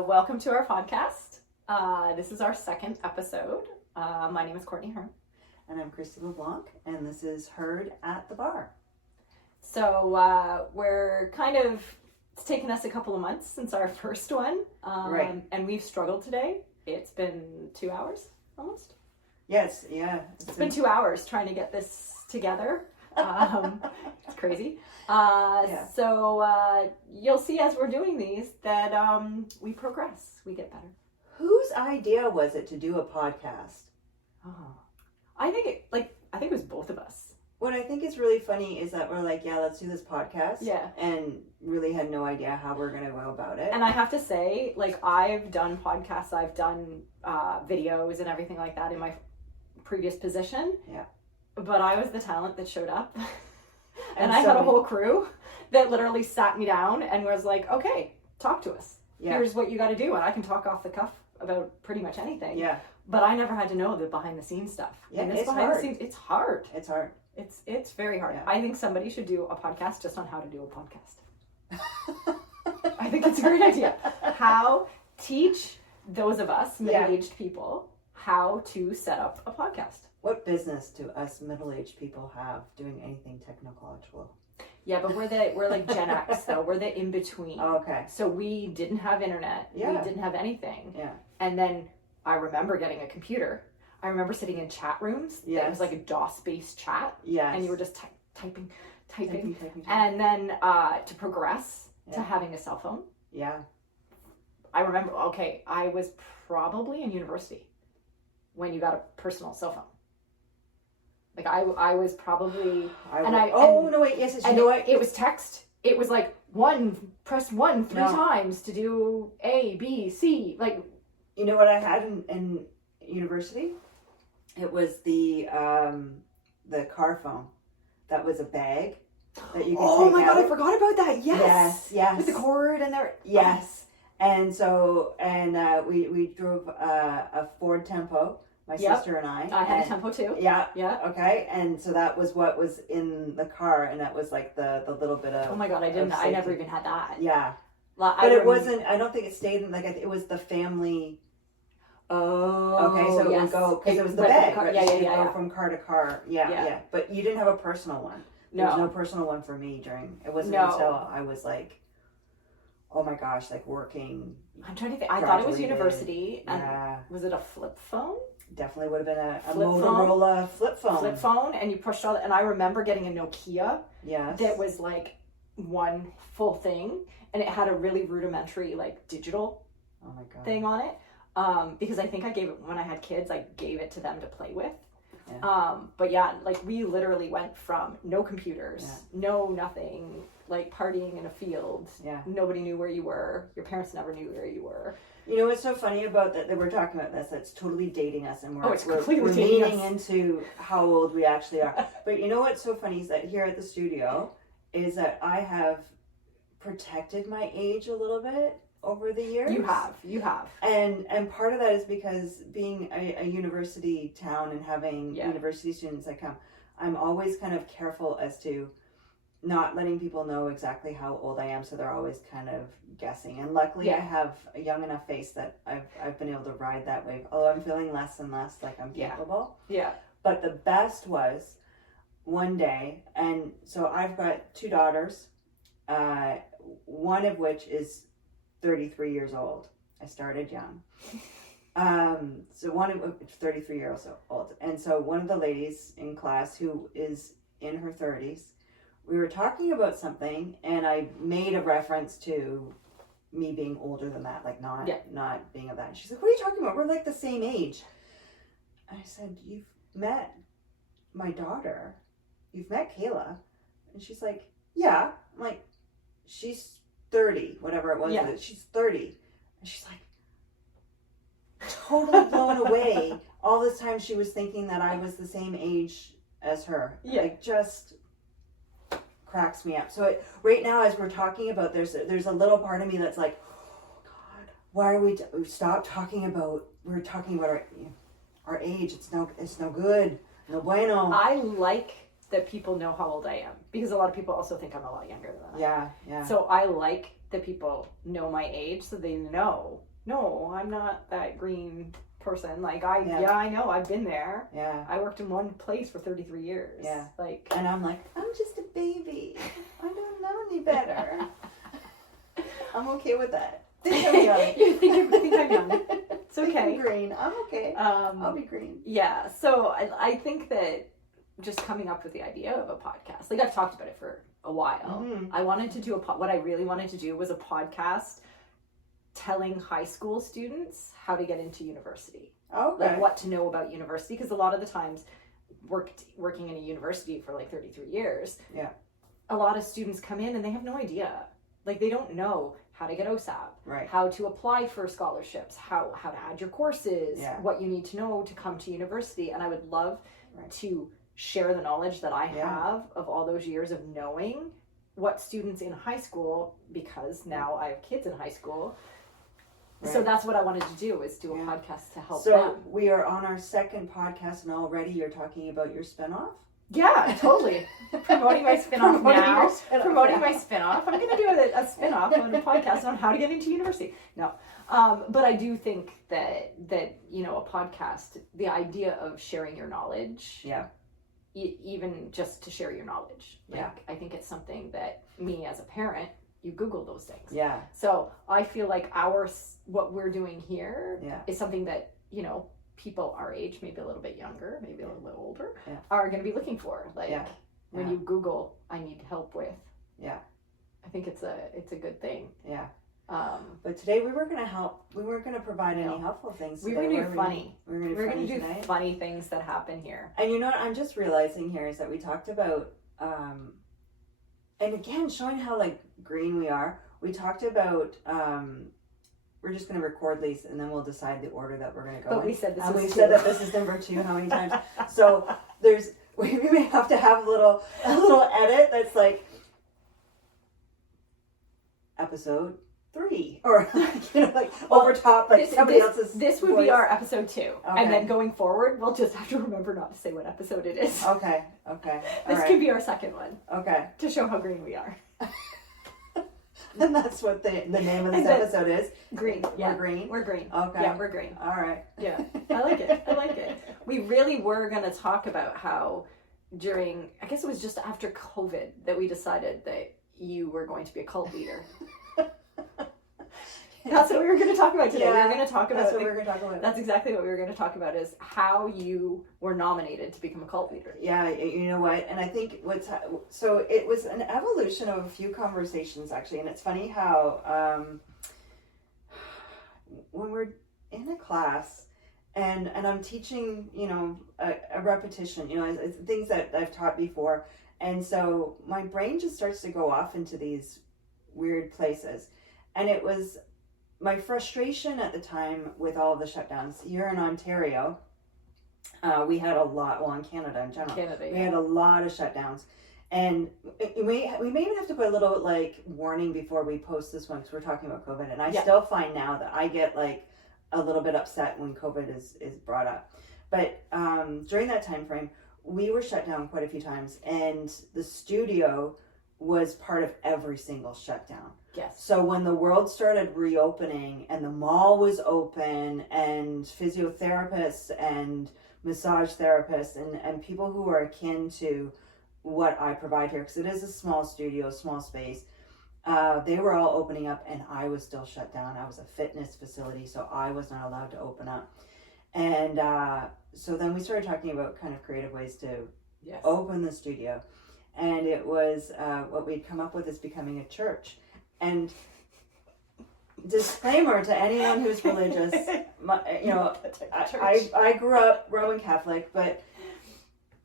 Welcome to our podcast. This is our second episode. My name is Courtney Hearn. And I'm Kristy LeBlanc, and this is Heard at the Bar. So we're it's taken us a couple of months since our first one. Right. And we've struggled today. It's been 2 hours almost. Yes, It's been 2 hours trying to get this together. It's crazy. So you'll see as we're doing these that we progress, we get better. Whose idea was it to do a podcast? I think it was both of us. What I think is really funny is that we're like, yeah, let's do this podcast. Yeah. And really had no idea how we're going to go about it. And I have to say, I've done podcasts, I've done videos and everything like that in my previous position. Yeah. But I was the talent that showed up. And I had a whole crew that literally sat me down and was like, okay, talk to us. Yeah. Here's what you got to do. And I can talk off the cuff about pretty much anything. Yeah. But I never had to know the behind the scenes stuff. Yeah, and this it's behind hard. the scenes, it's hard. It's hard. It's very hard. Yeah. I think somebody should do a podcast just on how to do a podcast. I think it's a great idea. Teach those of us middle-aged people how to set up a podcast. What business do us middle-aged people have doing anything technological? Yeah, but we're like GenX though. We're the in-between. Oh, okay. So we didn't have internet. Yeah. We didn't have anything. Yeah. And then I remember getting a computer. I remember sitting in chat rooms. Yes. It was like a DOS-based chat. Yes. And you were just typing. And then to progress to having a cell phone. Yeah. I remember, I was probably in university when you got a personal cell phone. I was probably... It was text. It was press one three times to do A, B, C. You know what I had in university? It was the car phone. That was a bag that you could take out. Oh my god, I forgot about that. Yes. Yes. With the cord and there. Yes. And so, we drove a Ford Tempo, my sister and I. I had a Tempo too. Yeah. Yeah. Okay. And so that was what was in the car, and that was like the little bit of... Oh my god, I never even had that. Yeah. But it wasn't, I don't think it stayed in, it was the family... Oh, okay, so it would go, because it was the bag, right? Yeah. Go from car to car, yeah. But you didn't have a personal one. There was no personal one for me it wasn't until I was like, oh my gosh, working. I'm trying to think, I thought it was university, and was it a flip phone? Definitely would have been a Motorola flip phone. Flip phone, and you pushed all that, and I remember getting a Nokia that was one full thing, and it had a really rudimentary digital thing on it. Because I think I gave it when I had kids, I gave it to them to play with. Yeah. But we literally went from no computers, no nothing, partying in a field. Yeah. Nobody knew where you were. Your parents never knew where you were. You know what's so funny about that we're talking about this? That's totally dating us, and we're dating leaning into how old we actually are. But you know what's so funny is that here at the studio is that I have protected my age a little bit over the years. You have. And part of that is because being a university town and having university students that come, I'm always kind of careful as to not letting people know exactly how old I am, so they're always kind of guessing. And luckily I have a young enough face that I've been able to ride that wave, although I'm feeling less and less like I'm capable. Yeah. But the best was one day, and so I've got two daughters, one of which is 33 years old. I started young. So one of 33 years old. And so one of the ladies in class who is in her 30s, we were talking about something, and I made a reference to me being older than that, not being of that. And she's like, what are you talking about? We're the same age. And I said, you've met my daughter. You've met Kayla. And she's like, yeah. I'm like, she's 30, whatever it was. Yeah. She's 30. And she's like, totally blown away. All this time she was thinking that I was the same age as her. Yeah. Just cracks me up. So right now, as we're talking about, there's a little part of me that's like, oh God, why are we stop talking about? We're talking about our age. It's no good. No bueno. I like that people know how old I am, because a lot of people also think I'm a lot younger than that. Yeah. So I like that people know my age, so they know, no, I'm not that green person. Like I know, I've been there. Yeah. I worked in one place for 33 years. Yeah. Like, and I'm like, I'm just a baby. I don't know any better. I'm okay with that. Think I'm young. You think I'm young. It's okay. I'm green. I'm okay. I'll be green. Yeah. So I think that just coming up with the idea of a podcast, like I've talked about it for a while. I wanted to do what I really wanted to do was a podcast telling high school students how to get into university. Okay. Like what to know about university, because a lot of the times working in a university for like 33 years. Yeah. A lot of students come in and they have no idea. Like they don't know how to get OSAP, right? How to apply for scholarships, how to add your courses, what you need to know to come to university. And I would love to share the knowledge that I have of all those years of knowing what students in high school, because now I have kids in high school. Right. So that's what I wanted to do, is do a podcast to help them. So we are on our second podcast, and already you're talking about your spinoff? Yeah, totally. Promoting my spinoff now. Promoting my spinoff. I'm going to do a spinoff on a podcast on how to get into university. No. But I do think that a podcast, the idea of sharing your knowledge. Yeah. Even just to share your knowledge. I think it's something that me as a parent, you Google those things. Yeah. So I feel like what we're doing here is something that, people our age, maybe a little bit younger, maybe a little bit older, are going to be looking for. When you Google, I need help with. Yeah. I think it's a good thing. Yeah. But today we were going to help. We weren't going to provide any helpful things. We were going to do funny. We're going to do funny things that happen here. And you know what I'm just realizing here is that we talked about, and again, showing how green we are. We talked about, we're just going to record these and then we'll decide the order that we're going to go in. But we said this we said that this is number 2 how many times. So we may have to have a little edit that's like episode 3 or over top somebody else's This would be our episode 2. Okay. And then going forward we'll just have to remember not to say what episode it is. Okay. This could be our second one. Okay. To show how green we are. And that's what the name of this episode is. Green. Yeah. We're green? We're green. Okay. Yeah, we're green. All right. Yeah. I like it. We really were going to talk about how during, I guess it was just after COVID, that we decided that you were going to be a cult leader. That's what we were going to talk about today. Yeah, we were going to talk about. That's what we were going to talk about. That's exactly what we were going to talk about, is how you were nominated to become a cult leader. Yeah, you know what? And I think so it was an evolution of a few conversations actually, and it's funny how when we're in a class and I'm teaching, a repetition, it's things that I've taught before, and so my brain just starts to go off into these weird places, and it was my frustration at the time with all the shutdowns here in Ontario. We had a lot, in Canada in general. We had a lot of shutdowns. And we may even have to put a little warning before we post this one, because we're talking about COVID. And I still find now that I get a little bit upset when COVID is brought up. But during that time frame, we were shut down quite a few times. And the studio was part of every single shutdown. Yes. So when the world started reopening and the mall was open and physiotherapists and massage therapists and people who are akin to what I provide here, because it is a small studio, small space, they were all opening up and I was still shut down. I was a fitness facility, so I was not allowed to open up. And so then we started talking about kind of creative ways to open the studio. And it was what we'd come up with is becoming a church. And disclaimer to anyone who's religious, I grew up Roman Catholic, but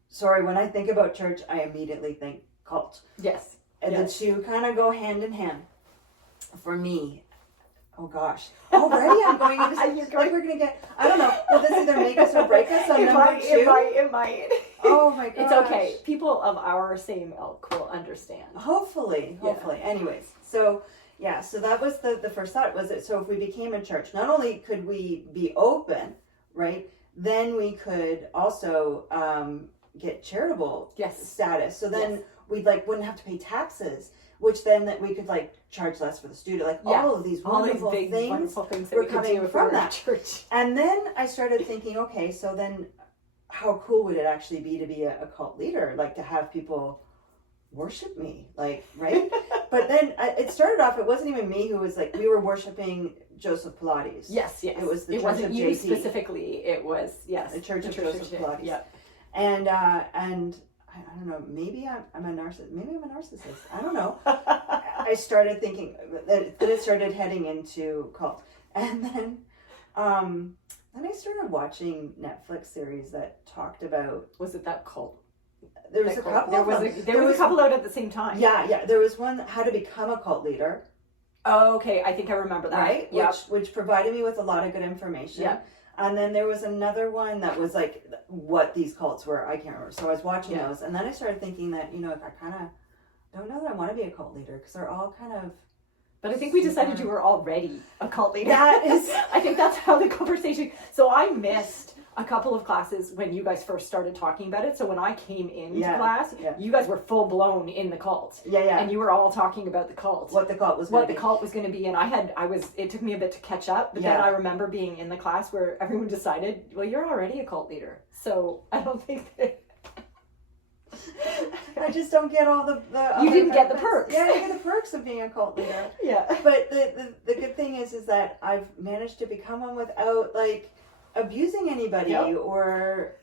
sorry, when I think about church, I immediately think cult. Yes. And the two kind of go hand in hand. For me, oh gosh, already I'm going into we're going to get, I don't know, will this either make us or break us on number 2? It might. Oh my gosh. It's okay. People of our same ilk will understand. Hopefully. Yeah. Anyways, so that was the first thought, was it, so if we became a church, not only could we be open, right, then we could also get charitable yes. status. So then we like wouldn't have to pay taxes, which then that we could like charge less for the studio. Like all of these wonderful things were coming from that church. And then I started thinking, okay, so then how cool would it actually be to be a cult leader? Like to have people worship me, like, right? But then it started off, it wasn't even me who was like, we were worshiping Joseph Pilates. Yes. It was the It Church wasn't of you JP. specifically, it was, The Church of Joseph Pilates. Yep. And I don't know, maybe I'm a narcissist. Maybe I'm a narcissist. I don't know. I started thinking that it started heading into cult. And then I started watching Netflix series that talked about... Was it that cult? There was a couple of them. There was a couple out at the same time. Yeah. There was one, How to Become a Cult Leader. Oh, okay. I think I remember that. Right? Yep. Which provided me with a lot of good information. Yeah. And then there was another one that was like what these cults were. I can't remember. So I was watching those. And then I started thinking that, I kind of don't know that I want to be a cult leader because they're all kind of... But I think we decided you were already a cult leader. That is... I think that's how the conversation... So I missed a couple of classes when you guys first started talking about it. So when I came into class, you guys were full blown in the cult. Yeah. And you were all talking about the cult. What the cult was going to be. What the cult was going to be. And it took me a bit to catch up. But then I remember being in the class where everyone decided, well, you're already a cult leader. So I don't think that... I just don't get all the you didn't get the perks. Yeah, I didn't get the perks of being a cult leader. Yeah. But the good thing is that I've managed to become one without like abusing anybody or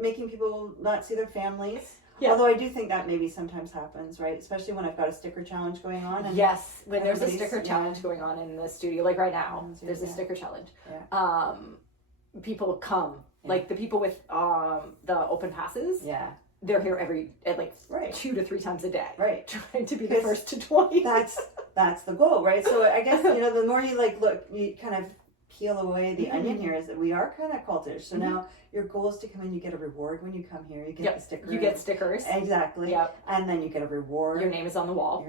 making people not see their families. Yeah. Although I do think that maybe sometimes happens, right? Especially when I've got a sticker challenge going on. And yes, when there's a sticker challenge going on in the studio, like right now, there's a sticker challenge. Yeah. People come, like the people with the open passes. Yeah. They're here at 2 to 3 times a day. Right. Trying to be the first to 20. That's the goal, right? So I guess, the more you look, you kind of peel away the onion here is that we are kind of cultish. So now your goal is to come in, you get a reward when you come here. You get the stickers. You get stickers. Exactly. Yep. And then you get a reward. Your name is on the wall.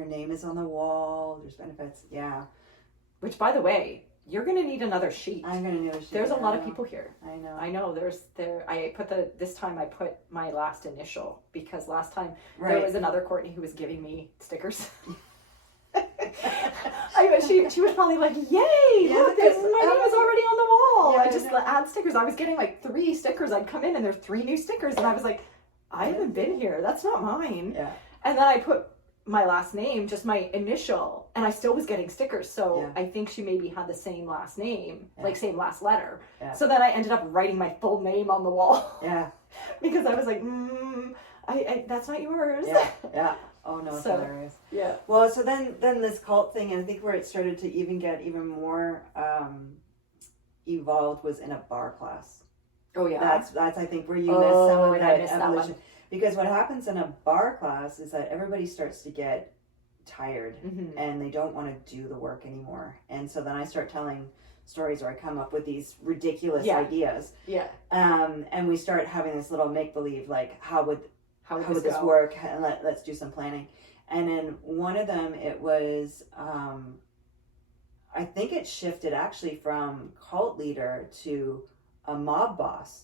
There's benefits. Yeah. Which, by the way, you're going to need another sheet. I'm going to need a sheet. There's a lot of people here. I know. This time I put my last initial because last time there was another Courtney who was giving me stickers. She was probably like, yay, look, my name is already on the wall. Yeah, I just add stickers. I was getting 3 stickers. I'd come in and there's 3 new stickers and I was like, I haven't been here. That's not mine. Yeah. And then I put my last name, just my initial, and I still was getting stickers. So I think she maybe had the same last name, same last letter. Yeah. So then I ended up writing my full name on the wall. Yeah. Because I was like, that's not yours. Yeah. Oh no, it's hilarious. Yeah. Well, so then this cult thing, and I think where it started to get even more evolved was in a bar class. Oh yeah. That's I think where you missed some of that evolution. Because what happens in a bar class is that everybody starts to get tired and they don't want to do the work anymore. And so then I start telling stories where I come up with these ridiculous ideas. Yeah. And we start having this little make-believe, like how would this work? And let's do some planning. And in one of them, it was, I think it shifted actually from cult leader to a mob boss.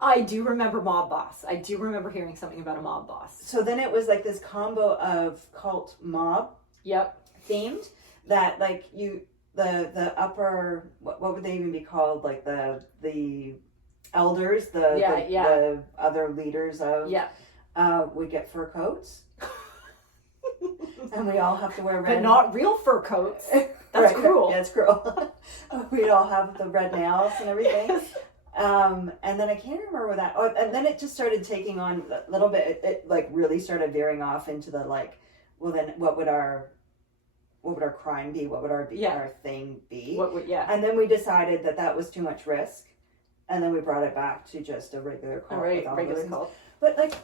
I do remember mob boss. I do remember hearing something about a mob boss. So then it was like this combo of cult mob themed that the upper, what would they even be called? Like the elders, the other leaders of would get fur coats. And we all have to wear red. But not real fur coats. That's cruel. Yeah, it's cruel. We'd all have the red nails and everything. And then I can't remember where that. Oh, and then it just started taking on a little bit. It really started veering off into the well, then what would our crime be? What would our thing be? And then we decided that was too much risk, and then we brought it back to just a regular cult. Regular cult. But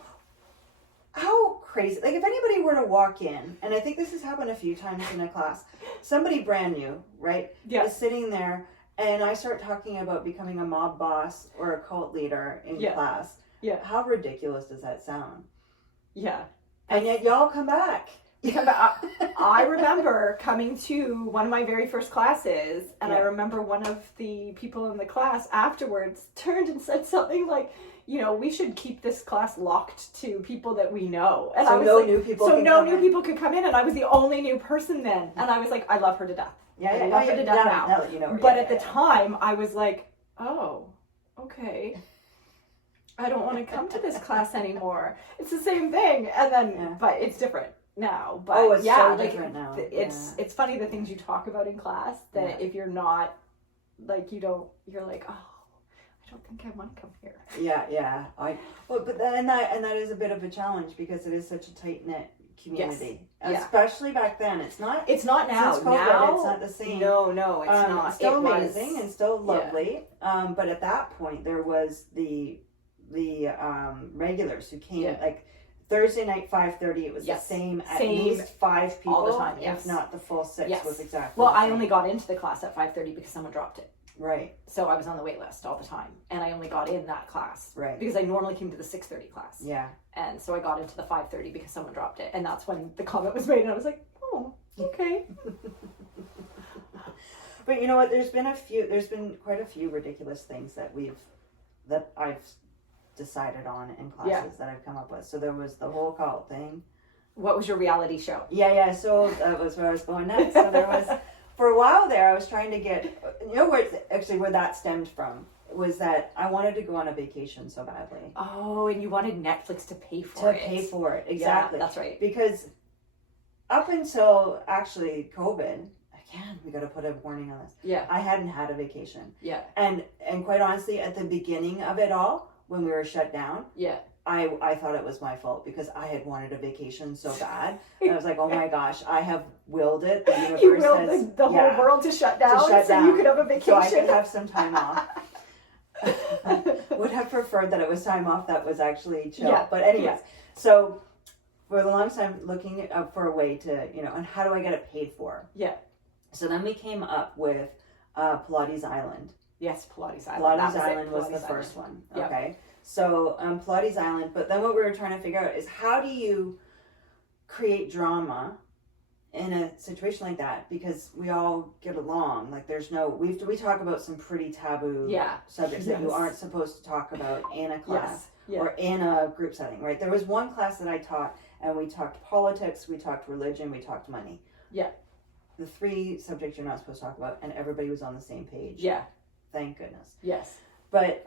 how crazy! If anybody were to walk in, and I think this has happened a few times in a class, somebody brand new, right? Yeah. Is sitting there. And I start talking about becoming a mob boss or a cult leader in class. Yeah. How ridiculous does that sound? Yeah. And yet y'all come back. I remember coming to one of my very first classes, and I remember one of the people in the class afterwards turned and said something like, we should keep this class locked to people that we know. And so I was no new people could come in, and I was the only new person then. And I was like, I love her to death. I love her to death now. But at the time, I was like, oh, okay. I don't want to come to this class anymore. It's the same thing. And then, but it's different now. But it's so different now. It's funny the things you talk about in class that if you're not, like, you're like, oh, I don't think I want to come here. Yeah. But that is a bit of a challenge because it is such a tight-knit community. Yes. Especially back then. It's not now. Since COVID, now it's not the same. No, it's not. It's still amazing and still lovely. But at that point there was the regulars who came like Thursday night 5:30. It was the same at least 5 people all the time, if not the full 6 was exactly. Well, I only got into the class at 5:30 because someone dropped it. Right. So I was on the wait list all the time, and I only got in that class. Right. Because I normally came to the 6:30 class. Yeah. And so I got into the 5:30 because someone dropped it, and that's when the comment was made, and I was like, oh, okay. But you know what? There's been quite a few ridiculous things that I've decided on in classes that I've come up with. So there was the whole cult thing. What was your reality show? Yeah. So that was where I was going next. So there was, for a while there, I was trying to get, where that stemmed from was that I wanted to go on a vacation so badly. Oh, and you wanted Netflix to pay for it. Exactly. Yeah, that's right. Because up until actually COVID, again, we got to put a warning on this. Yeah. I hadn't had a vacation. Yeah. And quite honestly, at the beginning of it all, when we were shut down, I thought it was my fault because I had wanted a vacation so bad. And I was like, oh my gosh, I have willed it. The universe you willed the whole world to shut down so you could have a vacation. So I could have some time off. Would have preferred that it was time off that was actually chill. Yeah. But anyways, so for the longest time looking for a way to, and how do I get it paid for? Yeah. So then we came up with Pilates Island. Yes, Pilates Island. Pilates Island was the first one. Yep. Okay. So Pilates Island, but then what we were trying to figure out is how do you create drama in a situation like that, because we all get along. Like we talk about some pretty taboo subjects that you aren't supposed to talk about in a class or in a group setting, right? There was one class that I taught and we talked politics, we talked religion, we talked money. Yeah. The 3 subjects you're not supposed to talk about, and everybody was on the same page. Yeah. Thank goodness. Yes. But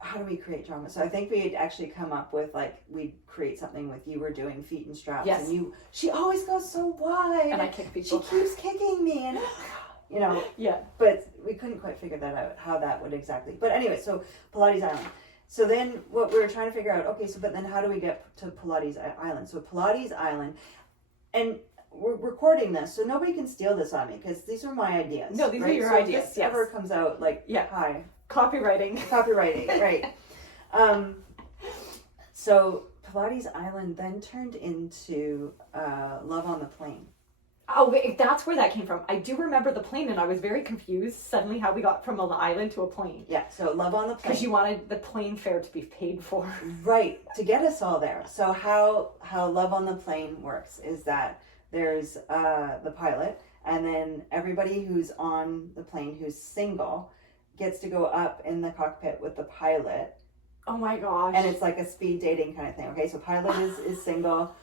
how do we create drama? So I think we had actually come up with, we'd create something with you were doing feet and straps. Yes. And she always goes so wide. And I kick people. She keeps kicking me. And, Yeah. But we couldn't quite figure that out, how that would exactly. But anyway, so Pilates Island. So then what we were trying to figure out, okay, so but then how do we get to Pilates Island? So Pilates Island, and we're recording this, so nobody can steal this on me, because these are my ideas. No, these are your ideas. If this ever comes out, hi. Copywriting, right. So Pilates Island then turned into Love on the Plane. Oh, wait, that's where that came from. I do remember the plane, and I was very confused suddenly how we got from an island to a plane. Yeah, so Love on the Plane. Because you wanted the plane fare to be paid for. Right, to get us all there. So how Love on the Plane works is that there's the pilot, and then everybody who's on the plane who's single gets to go up in the cockpit with the pilot. Oh my gosh. And it's like a speed dating kind of thing. Okay, so pilot is single,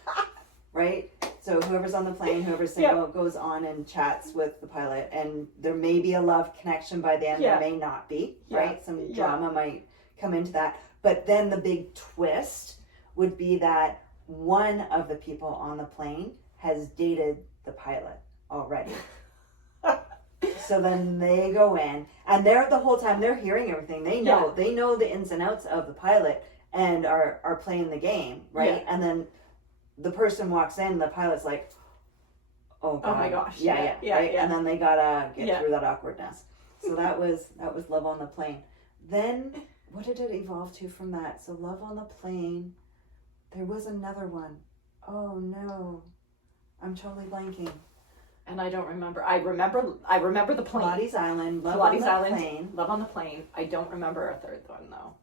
right? So whoever's on the plane, whoever's single, goes on and chats with the pilot, and there may be a love connection by the end. There may not be, right? Some drama might come into that. But then the big twist would be that one of the people on the plane has dated the pilot already. So then they go in, and they're the whole time they're hearing everything. They know the ins and outs of the pilot and are playing the game, right? Yeah. And then the person walks in, the pilot's like, oh God. Oh my gosh. Yeah. Right? And then they gotta get through that awkwardness. So that was Love on the Plane. Then what did it evolve to from that? So Love on the Plane, there was another one. Oh no. I'm totally blanking. And I don't remember. I remember the plane. Pilates Island, Love on the Plane. Love on the Plane. I don't remember a third one though.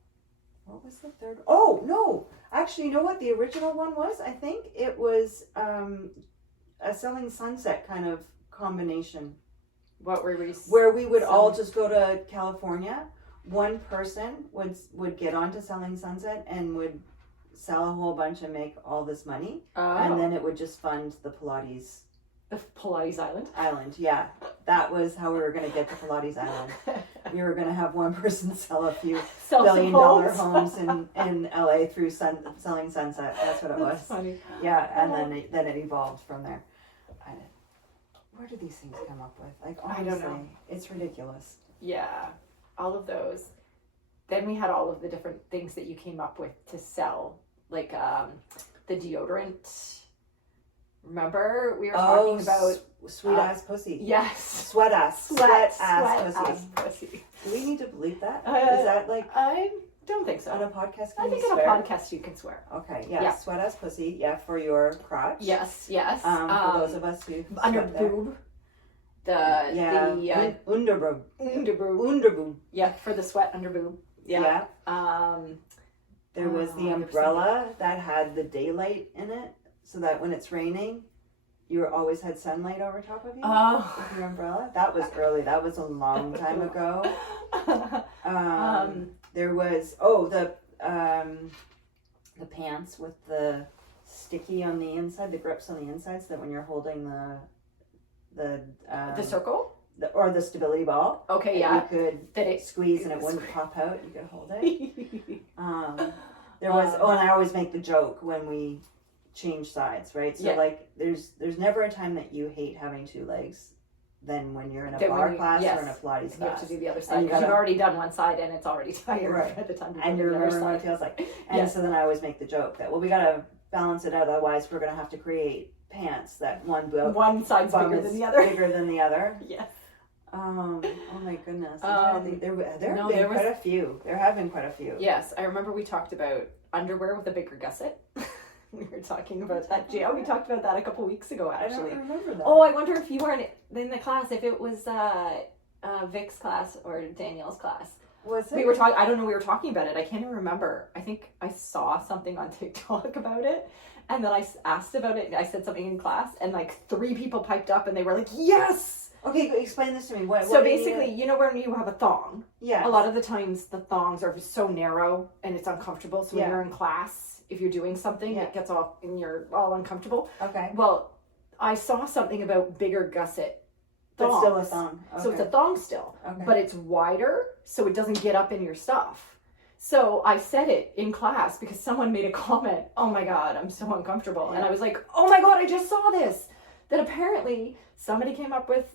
What was the third? Oh, no. Actually, you know what the original one was? I think it was a Selling Sunset kind of combination. What were we? Where we would all just go to California. One person would get onto Selling Sunset and would sell a whole bunch and make all this money. Oh. And then it would just fund the Pilates. The Pilates Island? Yeah. That was how we were going to get to Pilates Island. We were going to have one person sell a few billion-dollar homes in LA through Selling Sunset. That's what it was. That's funny. Yeah, and then it evolved from there. Where do these things come up with? Like, honestly, I don't know. It's ridiculous. Yeah, all of those. Then we had all of the different things that you came up with to sell, like the deodorant. Remember, we were talking about sweet ass pussy. Yes, sweat ass pussy. Do we need to bleep that? Is that like? I don't think so. On a podcast, I think on a podcast you can swear. Okay, yeah. Sweat ass pussy, yeah, for your crotch. Yes. For those of us who under boob. Underboob. Underboob. Yeah, for the sweat under boob. Yeah. There was the umbrella that had the daylight in it, so that when it's raining, you always had sunlight over top of you with your umbrella. That was early. That was a long time ago. There was the pants with the sticky on the inside, the grips on the inside, so that when you're holding the circle or the stability ball, you could squeeze and it wouldn't pop out. You could hold it. There was and I always make the joke when we change sides, right? So like there's never a time that you hate having two legs than when you're in a bar class or in a Pilates class. You have to do the other side because you've already done one side and it's already tired by the time you do the other side. What it feels like. And so then I always make the joke that, well, we got to balance it out, otherwise we're going to have to create pants that one side's bigger than the other. Yes. Oh my goodness. There have been quite a few. Yes, I remember we talked about underwear with a bigger gusset. We were talking about that, Gia. We talked about that a couple weeks ago, actually. I don't remember that. Oh, I wonder if you weren't in the class, if it was Vic's class or Danielle's class. Was it? We were talking. I don't know. We were talking about it. I can't even remember. I think I saw something on TikTok about it, and then I asked about it. I said something in class, and like 3 people piped up, and they were like, "Yes." Okay, explain this to me. So basically, you know when you have a thong? Yeah. A lot of the times the thongs are so narrow and it's uncomfortable. So when you're in class, if you're doing something, it gets all and you're all uncomfortable. Okay. Well, I saw something about bigger gusset thongs. But still a thong. Okay. So it's a thong still, but it's wider, so it doesn't get up in your stuff. So I said it in class because someone made a comment. Oh my God, I'm so uncomfortable, and I was like, oh my God, I just saw this. That apparently somebody came up with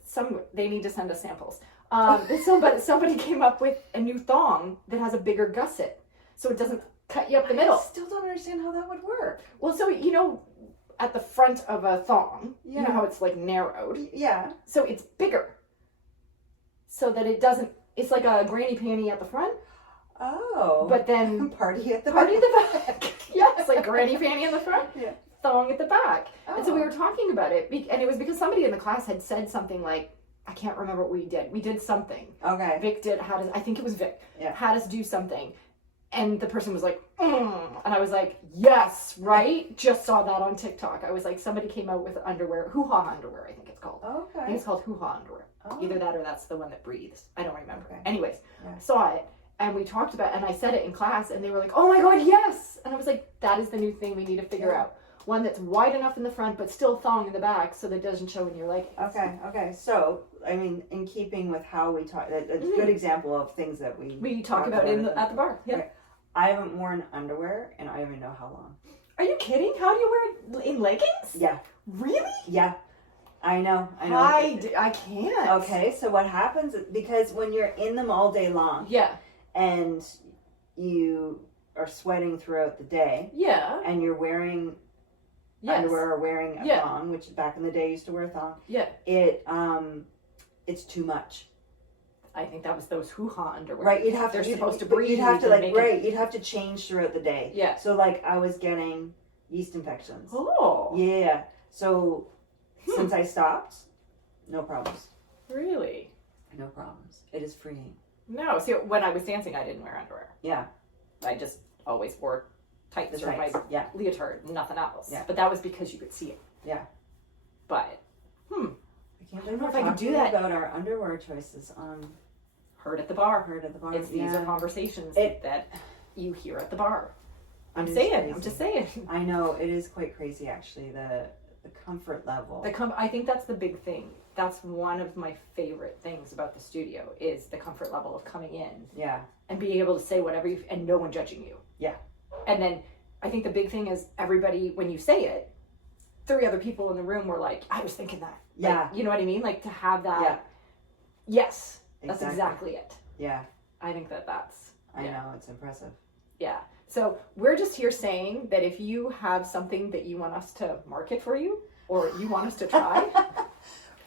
they need to send us samples. Somebody came up with a new thong that has a bigger gusset, so it doesn't cut you up the middle. I still don't understand how that would work. Well, so you know, at the front of a thong, you know how it's like narrowed. Yeah. So it's bigger, so that it doesn't. It's like a granny panty at the front. Oh. But then party at the back. Yeah, it's like granny panty in the front. Yeah. Thong at the back. And so we were talking about it, and it was because somebody in the class had said something like, I can't remember what we did. We did something. Okay. Vic I think it was Vic, had us do something. And the person was like, and I was like, yes, right? Just saw that on TikTok. I was like, somebody came out with underwear, hoo-ha underwear, I think it's called. Okay. I think it's called hoo-ha underwear. Oh. Either that or that's the one that breathes. I don't remember. Okay. Anyways, saw it. And we talked about it, and I said it in class, and they were like, oh my God, yes! And I was like, that is the new thing we need to figure out. One that's wide enough in the front, but still thong in the back, so that it doesn't show in your leggings. Okay. So, I mean, in keeping with how we talk, a good example of things that we talk about at the bar. Yeah. Okay. I haven't worn underwear, and I don't even know how long. Are you kidding? How do you wear it in leggings? Yeah. Really? Yeah. I know. I can't. Okay, so what happens, because when you're in them all day long. Yeah. And you are sweating throughout the day. Yeah. And you're wearing underwear or wearing a thong, which back in the day used to wear a thong. Yeah. It's too much. I think that was those hoo-ha underwear. Right, they're supposed to breathe. You'd have to you'd have to change throughout the day. Yeah. So like I was getting yeast infections. Oh. Yeah. So since I stopped, no problems. Really? No problems. It is freeing. No, see, when I was dancing, I didn't wear underwear. Yeah. I just always wore tights or my leotard, nothing else. Yeah. But that was because you could see it. Yeah. But, I can't believe we're talking about our underwear choices on Heard at the Bar. These are conversations that you hear at the bar. I'm just saying. I know, it is quite crazy, actually, the comfort level. I think that's the big thing. That's one of my favorite things about the studio is the comfort level of coming in. Yeah. And being able to say whatever and no one judging you. Yeah. And then I think the big thing is everybody, when you say it, 3 other people in the room were like, I was thinking that. Yeah. Like, you know what I mean? Like to have that. Yeah. Yes. That's exactly it. Yeah. I think that's. I know, it's impressive. Yeah. So we're just here saying that if you have something that you want us to market for you or you want us to try.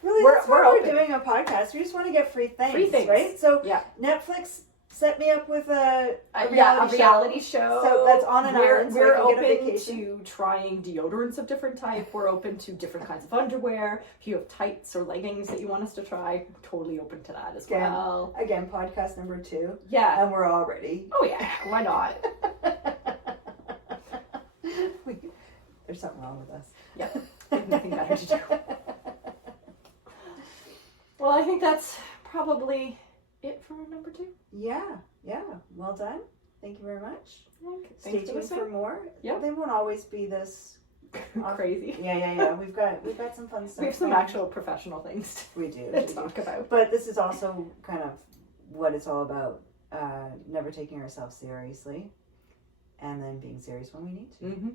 Really, we're doing a podcast. We just want to get free things. Right? So Netflix set me up with a reality show. So that's on an island. So we're open to trying deodorants of different type. We're open to different kinds of underwear. If you have tights or leggings that you want us to try, we're totally open to that as well. Again, podcast number 2. Yeah. And we're all ready. Oh yeah, why not? There's something wrong with us. Yep. We have nothing better to do. Well, I think that's probably it for number 2. Yeah. Well done. Thank you very much. Stay tuned for more. Yeah. They won't always be this crazy. Yeah. We've got some fun stuff. We have some actual professional things to talk about. But this is also kind of what it's all about. Never taking ourselves seriously, and then being serious when we need to.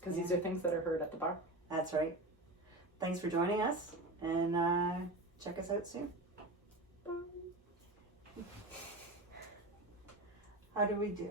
Because these are things that are heard at the bar. That's right. Thanks for joining us, and check us out soon. How do we do?